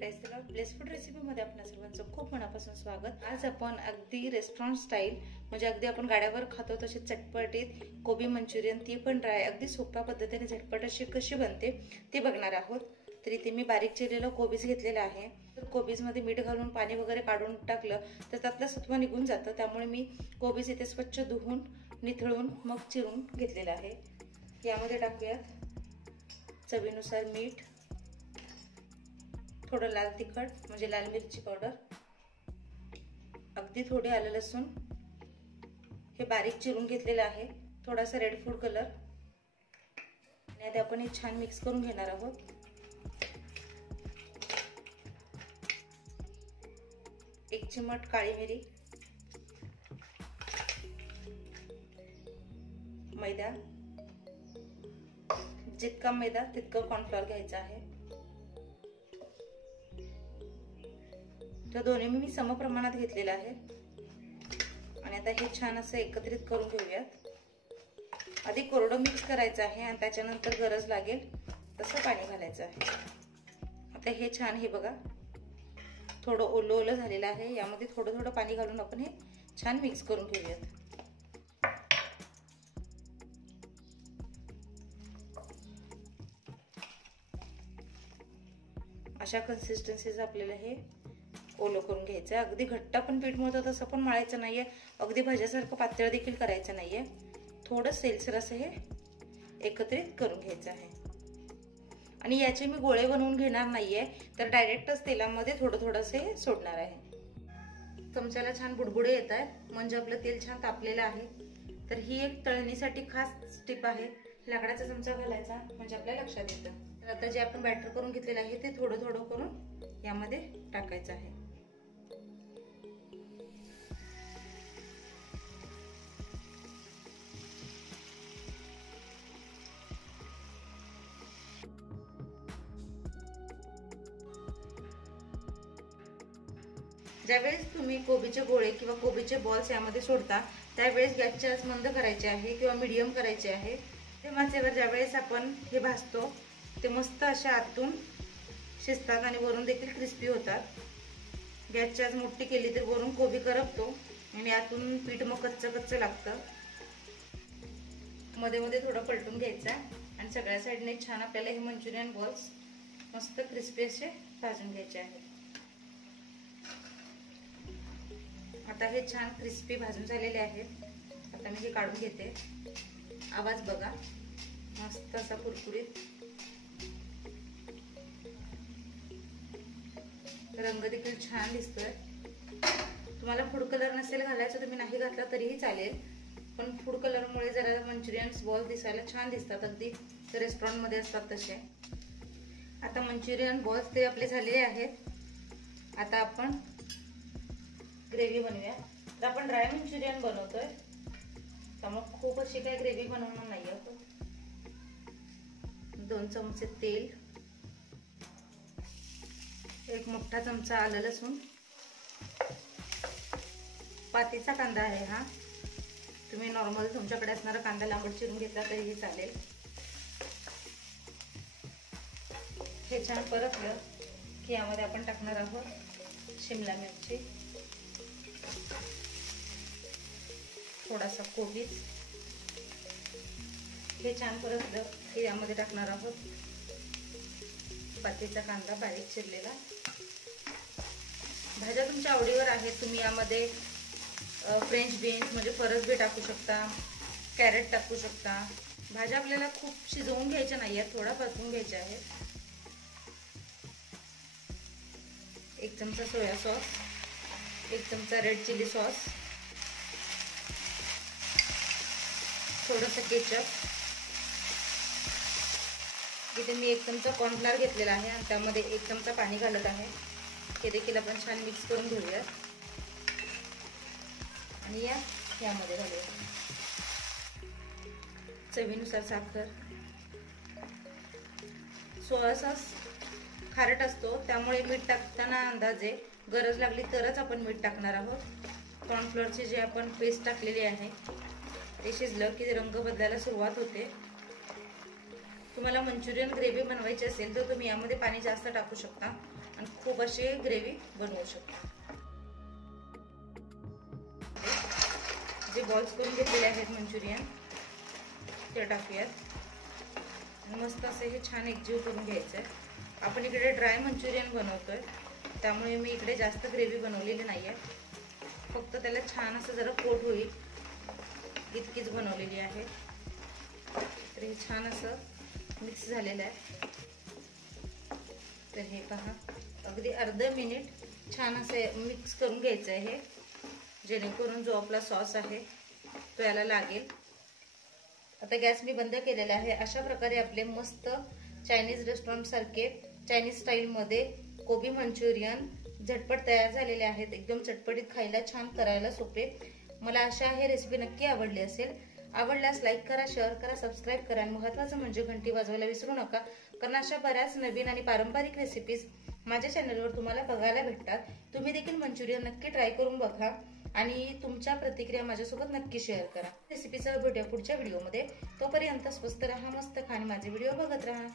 Press the Lord. Bless food रेसिपीमध्ये आपल्या सर्वांचं खूप मनापासून स्वागत. आज आपण अगदी रेस्टॉरंट स्टाईल म्हणजे अगदी आपण गाड्यावर खातो तशी चटपटीत कोबी मंचुरियन, ती पण ड्राय, अगदी सोप्या पद्धतीने झटपट अशी कशी बनते ते बघणार आहोत. तर इथे मी बारीक चिरलेलं कोबीज घेतलेलं आहे. तर कोबीजमध्ये मीठ घालून पाणी वगैरे काढून टाकलं तर त्यातलं सत्व निघून जातं. त्यामुळे मी कोबीज इथे स्वच्छ धुवून निथळून मग चिरून घेतलेलं आहे. यामध्ये टाकूयात चवीनुसार मीठ, थोडं लाल तिखट म्हणजे लाल मिरची पावडर, अगदी थोडे आलं लसूण हे बारीक चिरून घेतलेलं आहे, थोडासा रेड फूड कलर आणि आता आपण हे छान मिक्स करून घेणार आहोत. एक चिमट काळी मिरी, मैदा, जितका मैदा तितकं कॉर्नफ्लॉवर घ्यायचं आहे. तर दोन्ही मी समप्रमाणात घेतलेलं आहे आणि आता हे छान असं एकत्रित करून घेऊयात. आधी कोरडं मिक्स करायचं आहे आणि त्याच्यानंतर गरज लागेल तसं पाणी घालायचं आहे. आता हे छान, हे बघा थोडं ओलं ओलं झालेलं आहे. यामध्ये थोडं थोडं पाणी घालून आपण हे छान मिक्स करून घेऊयात. अशा कन्सिस्टन्सीचं आपल्याला हे ओलं करून घ्यायचं आहे. अगदी घट्ट पण पीठ मळतो तसं पण मळायचं नाहीये, अगदी भाज्यासारखं पातळ देखील करायचं नाहीये. थोडं सेलसर असं हे एकत्रित करून घ्यायचं आहे. आणि याचे मी गोळे बनवून घेणार नाहीये, तर डायरेक्टच तेलामध्ये थोडं थोडंसे सोडणार आहे. चमच्याला छान बुडबुडे येत आहेत म्हणजे आपलं तेल छान तापलेलं आहे. तर ही एक तळणीसाठी खास टिप आहे. लाकडाचा चमचा घालायचा म्हणजे आपल्या लक्षात येतं. तर आता जे आपण बॅटर करून घेतलेलं आहे ते थोडं थोडं करून यामध्ये टाकायचं आहे. ज्यावेळेस तुम्ही कोबीचे गोळे किंवा कोबीचे बॉल्स यामध्ये सोडता त्यावेळेस गॅसची आच मंद करायची आहे किंवा मीडियम करायची आहे. ते माचेवर ज्यावेळेस आपण हे भाजतो ते मस्त अशा आतून शिजतात आणि वरून देखील क्रिस्पी होतात. गॅसची आच मोठी केली तर वरून कोबी करपतो आणि आतून पीठ मग कच्चं कच्चं लागतं. मध्ये मध्ये थोडं पलटून घ्यायचं आणि सगळ्या साईडने छान आपल्याला हे मंचुरियन बॉल्स मस्त क्रिस्पी असे भाजून घ्यायचे आहेत. आता हे छान क्रिस्पी भाजून झालेले आहेत. आता मी हे काढून घेते. आवाज बघा, मस्त असा कुरकुरीत, रंग देखील छान दिसतोय. तुम्हाला फूड कलर नसेल घालायचं तुम्ही नाही घातला तरीही चालेल, पण फूड कलरमुळे जरा मंचुरियन बॉल दिसायला छान दिसतात, अगदी रेस्टॉरंट मध्ये असतात तसे. आता मंचुरियन बॉल्स ते आपले झालेले आहेत. आता आपण ग्रेव्ही बनवूया. तर आपण ड्राय मंचुरियन बनवतोय त्यामुळे खूप अशी काही ग्रेव्ही बनवणार नाहीये. 2 चमचे तेल, 1 मोठा चमचा आलं लसूण, पातीचा कांदा आहे हा. तुम्ही नॉर्मल तुमच्याकडे असणारा कांदा लांबट चिरून घेतला तरीही चालेल. हे छान परतलं की यामध्ये आपण टाकणार आहोत शिमला मिरची, थोडासा कोबीज. हे छान परतलं की यामध्ये टाकणार आहोत पातीचा कांदा बारीक चिरलेला. भाज्या तुमच्या आवडीवर आहेत. तुम्ही यामध्ये फ्रेंच बीन्स म्हणजे फरसबी टाकू शकता, कॅरेट टाकू शकता. भाज्या आपल्याला खूप शिजवून घ्यायच्या नाहीये, थोडा परतून घ्यायच्या आहेत. 1 चमचा सोया सॉस, 1 चमचा रेड चिली सॉस, थोडंसं केचप. इथे मी 1 चमचा कॉर्नफ्लॉवर घेतलेला आहे आणि त्यामध्ये 1 चमचा पाणी घालत आहे. हे देखील आपण छान मिक्स करून घेऊया आणि यामध्ये घालूया. चवीनुसार साखर. सोया सॉस खारट असतो त्यामुळे मीठ टाकताना अंदाजे गरज लागली तरच आपण मीठ टाकणार आहोत. कॉर्नफ्लॉवरची जे आपण पेस्ट टाकलेली आहे ते शिजलं की रंग बदलायला सुरुवात होते. तुम्हाला मंचुरियन ग्रेव्ही बनवायची असेल तर तुम्ही यामध्ये पाणी जास्त टाकू शकता आणि खूप अशी ग्रेव्ही बनवू शकतो. जे बॉल्स करून घेतलेले आहेत मंचुरियन ते टाकूयात. मस्त असे हे छान एकजीव करून घ्यायचं आहे. आपण इकडे ड्राय मंचुरियन बनवतोय, त्यामुळे मी इकडे जास्त ग्रेव्ही बनवलेली नाही आहे. फक्त त्याला छान असं जरा कोट होईल इतकीच बनवलेली आहे. तर हे छान असं मिक्स झालेलं आहे. तर हे पहा, अगदी अर्धा मिनिट छान असे मिक्स करून घ्यायचं आहे, जेणेकरून जो आपला सॉस आहे तो याला लागेल. आता गॅस मी बंद केलेला आहे. अशा प्रकारे आपले मस्त चायनीज रेस्टॉरंट सारखे चायनीज स्टाईल मध्ये कोबी मंचुरियन झटपट तयार झालेले आहेत. एकदम चटपटीत, खायला छान, करायला सोपे. मला आशा आहे रेसिपी नक्की आवडली असेल. आवडल्यास लाईक करा, शेअर करा, सबस्क्राईब करा आणि महत्त्वाचं म्हणजे घंटी वाजवायला विसरू नका, कारण अशा बऱ्याच नवीन आणि पारंपरिक रेसिपीज माझ्या चॅनलवर तुम्हाला बघायला भेटतात. तुम्ही देखील मंचुरियन नक्की ट्राय करून बघा आणि तुमच्या प्रतिक्रिया माझ्यासोबत नक्की शेअर करा. रेसिपीचा भेटूया पुढच्या व्हिडिओमध्ये. तोपर्यंत स्वस्त राहा, मस्त खा आणि माझे व्हिडिओ बघत राहा.